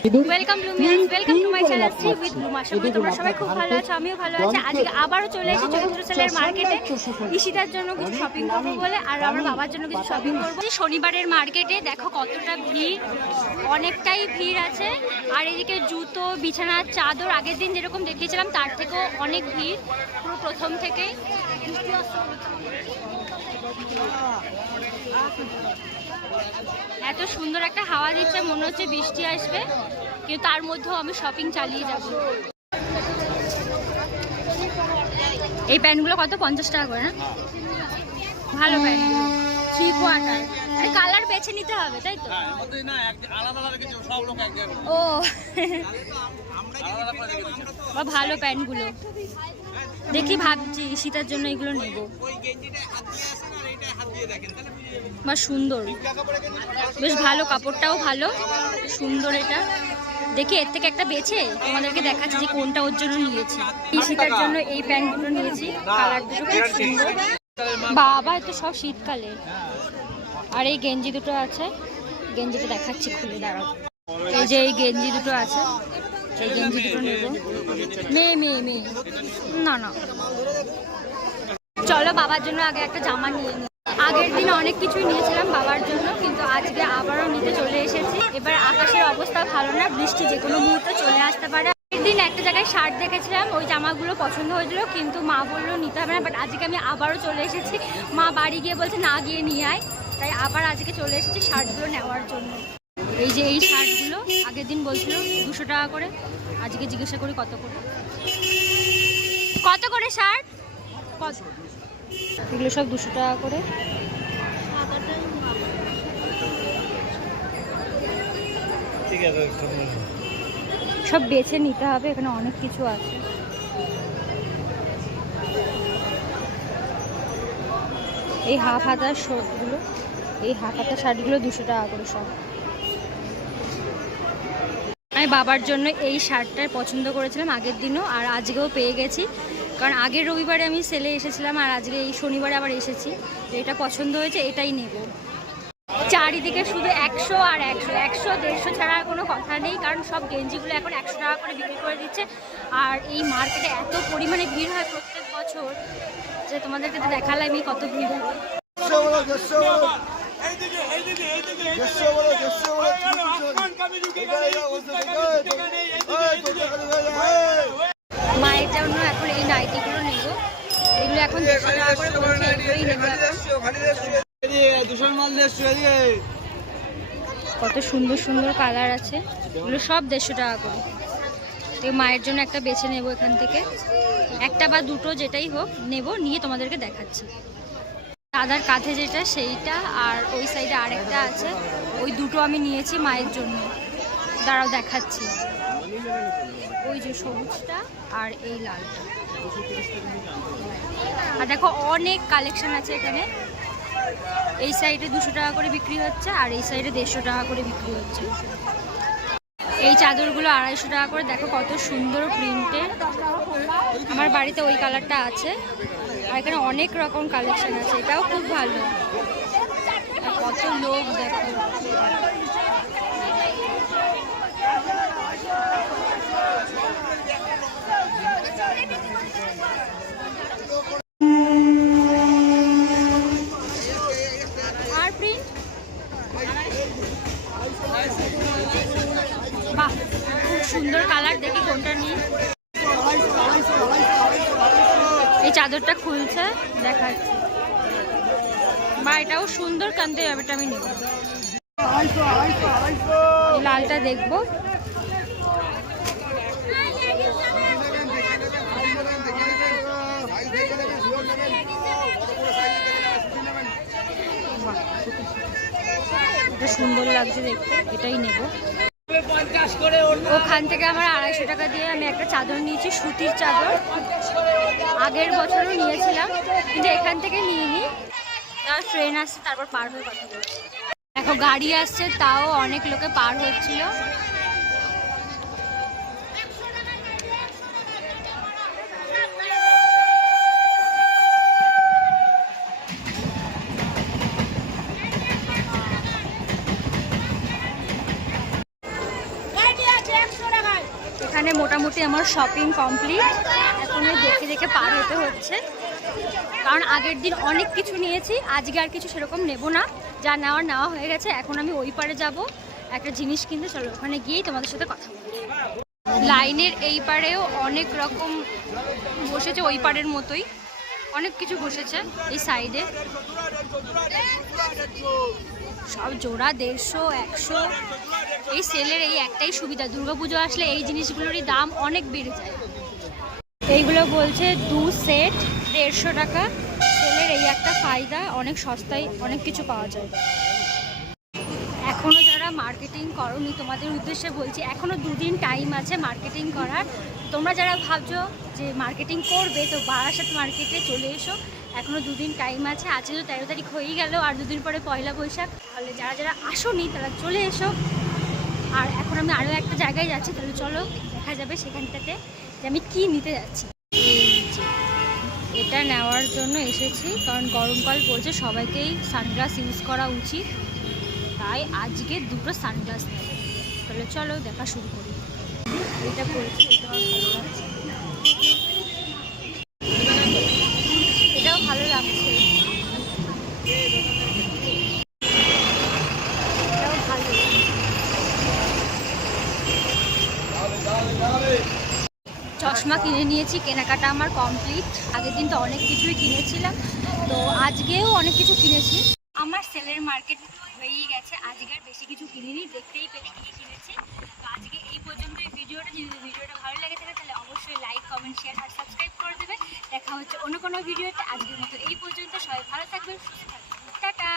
Welcome Bloomias, welcome to my channel Shri with Bloom. আশা করি তোমরা সবাই খুব ভালো আছো, আমিও ভালো আছি। আজকে আবারও চলে এসেছি চৈত্র সেলের মার্কেটে ঈশিতার জন্য কিছু শপিং করবো বলে, আর আমার বাবার জন্য কিছু শপিং করবো। শনিবারের মার্কেটে দেখো কতটা ভিড়, অনেকটাই ভিড় আছে। আর এদিকে জুতো, বিছানার চাদর আগের দিন যেরকম দেখিয়েছিলাম তার থেকেও অনেক ভিড়, পুরো প্রথম থেকেই। এত সুন্দর একটা হাওয়া দিচ্ছে, মনে হচ্ছে বৃষ্টি আসবে, কিন্তু তার মধ্যেও আমি শপিং চালিয়ে যাব। এই প্যান্টগুলো কত? 50 টাকা করে না? ভালো প্যান্ট, 3/4। কালার বেছে নিতে হবে তাই তো? ও ভালো প্যান্টগুলো দেখি, ভাবছি শীতের জন্য এগুলো নেব। বা সুন্দর, বেশ ভালো, কাপড়টাও ভালো, সুন্দর। এটা দেখি এর থেকে একটা বেছে তোমাদেরকে দেখাচ্ছি যে কোনটা ওর জন্য নিয়েছি। শীতের জন্য এই প্যান্টগুলো নিয়েছি, কালার দুটো খুব সুন্দর। বাবা, এত সব শীতকালে। আর এই গেঞ্জি দুটো আছে, গেঞ্জিটা দেখাচ্ছি খুলে, দাঁড়াও। এই যে এই গেঞ্জি দুটো আছে, এই গেঞ্জি দুটো নেব। মেয়ে মেয়ে মেয়ে না না, চলো বাবার জন্য আগে একটা জামা নিয়ে নিই। আগের দিন অনেক কিছুই নিয়েছিলাম বাবার জন্য, কিন্তু আজকে আবারও নিতে চলে এসেছি। এবার আকাশের অবস্থা ভালো না, বৃষ্টি যে কোনো মুহূর্তে চলে আসতে পারে। আগের দিন একটা জায়গায় শার্ট দেখেছিলাম, ওই জামাগুলো পছন্দ হয়েছিল, কিন্তু মা বললো নিতে হবে না। বাট আজকে আমি আবারও চলে এসেছি, মা বাড়ি গিয়ে বলছে না গিয়ে নিয়ে আয়, তাই আবার আজকে চলে এসেছি শার্টগুলো নেওয়ার জন্য। এই যে এই শার্টগুলো আগের দিন বলছিল 200 টাকা করে, আজকে জিজ্ঞাসা করি কত করে। কত করে শার্ট? কত? এগুলো সব 200 টাকা করে। সব বেছে নিতে হবে, এখানে অনেক কিছু আছে। এই হাফ হাতার শার্টগুলো, এই হাফ হাতার শার্টগুলো 200 টাকা করে সব। আমি বাবার জন্য এই শার্টটার পছন্দ করেছিলাম আগের দিনও, আর আজকেও পেয়ে গেছি, কারণ আগের রবিবারে আমি সেলে এসেছিলাম আর আজকে এই শনিবারে আবার এসেছি। এটা পছন্দ হয়েছে, এটাই নেব। চারিদিকে শুধু 100 আর 100, 100-150 ছাড়া আর কোনো কথা নেই, কারণ সব গেঞ্জিগুলো এখন 100 টাকা করে বিক্রি করে দিচ্ছে। আর এই মার্কেটে এত পরিমাণে ভিড় হয় প্রত্যেক বছর যে তোমাদেরকে তো দেখালামই কত ভিড় হয়। মায়ের জন্য এখন এই নাইটিগুলো নেব, এগুলো এখন 150 টাকা করে বলছে, এগুলোই নেব। কত সুন্দর সুন্দর কালার আছে, এগুলো সব 150 টাকা করে। তো মায়ের জন্য একটা বেছে নেব এখান থেকে, একটা বা দুটো যেটাই হোক নেব, নিয়ে তোমাদেরকে দেখাচ্ছি। দাদার কাঁধে যেটা সেইটা, আর ওই সাইডে আরেকটা আছে, ওই দুটো আমি নিয়েছি মায়ের জন্য। দাঁড়াও দেখাচ্ছি, ওই যে সবুজটা আর এই লালটা। আর দেখো অনেক কালেকশন আছে এখানে। এই সাইডে 200 টাকা করে বিক্রি হচ্ছে, আর এই সাইডে 150 টাকা করে বিক্রি হচ্ছে। এই চাদরগুলো 250 টাকা করে। দেখো কত সুন্দর প্রিন্টের, আমার বাড়িতে ওই কালারটা আছে। আর এখানে অনেক রকম কালেকশন আছে, এটাও খুব ভালো। আর কত লোক দেখো। আর প্রিন্ট, বাহ খুব সুন্দর কালার, দেখি কোনটা নিই। এই চাদরটা খুলছে, দেখাচ্ছি। বা এটাও সুন্দর, কানতে যাবে, এটা আমি নেব। লালটা দেখবো, এটা সুন্দর লাগছে দেখতে, এটাই নেব। ওখান থেকে আমার 250 টাকা দিয়ে আমি একটা চাদর নিয়েছি, সুতির চাদর। আগের বছরও নিয়েছিলাম, কিন্তু এখান থেকে নিইনি। তার ট্রেন আসছে, তারপর পার হয়ে কথা বলছি। দেখো গাড়ি আসছে, তাও অনেক লোকে পার হচ্ছিল। মোটামুটি আমার শপিং কমপ্লিট। এখন দেখে দেখে পার হতে হচ্ছে, কারণ আগের দিন অনেক কিছু নিয়েছি, আজকে আর কিছু সেরকম নেব না, যা নেওয়া হয়ে গেছে। এখন আমি ওই পারে যাব একটা জিনিস কিনতে, চলো ওখানে গিয়েই তোমাদের সাথে কথা বলবো। লাইনের এই পারেও অনেক রকম বসেছে, ওই পারের মতোই অনেক কিছু বসেছে। এই সাইডে সব জোড়া 150, 100। এই সেলের এই একটাই সুবিধা, দুর্গাপুজো আসলে এই জিনিসগুলোরই দাম অনেক বেড়ে যায়। এইগুলো বলছে 2 সেট 150 টাকা। সেলের এই একটা ফায়দা, অনেক সস্তায় অনেক কিছু পাওয়া যায়। এখনও যারা মার্কেটিং করোনি তোমাদের উদ্দেশ্যে বলছি, এখনও 2 দিন টাইম আছে মার্কেটিং করার। তোমরা যারা ভাবছো যে মার্কেটিং করবে, তো বারাসাত মার্কেটে চলে এসো, এখনও 2 দিন টাইম আছে। আজকে তো 13 তারিখ হয়েই গেল, আর 2 দিন পরে পয়লা বৈশাখ। তাহলে যারা যারা আসোনি তারা চলে এসো। আর এখন আমি আরও একটা জায়গায় যাচ্ছি, তাহলে চলো দেখা যাবে সেখানটাতে যে আমি কী নিতে যাচ্ছি। এটা নেওয়ার জন্য এসেছি, কারণ গরমকাল পড়ছে, সবাইকেই সানগ্লাস ইউজ করা উচিত, তাই আজকে 2টো সানগ্লাস নেব। তাহলে চলো দেখা শুরু করি। এটা পড়েছে, এটাও ভালো লাগছে, এটাও ভালো। চশমা কিনে নিয়েছি, কেনাকাটা আমার কমপ্লিট। আগের দিন তো অনেক কিছুই কিনেছিলাম, তো আজকেও অনেক কিছু কিনেছি। আমার সেলের মার্কেট হয়েই গেছে, আজকে আর বেশি কিছু কিনিনি, দেখতেই পেলে কী কিনেছি। তো আজকে এই পর্যন্তই ভিডিওটা। যদি ভিডিওটা ভালো লেগে থাকে তাহলে অবশ্যই লাইক, কমেন্ট, শেয়ার আর সাবস্ক্রাইব করে দেবে। দেখা হচ্ছে অন্য কোনো ভিডিওতে। আজকের মতো এই পর্যন্ত, সবাই ভালো থাকবেন, সুস্থ থাকবেন, টাটা।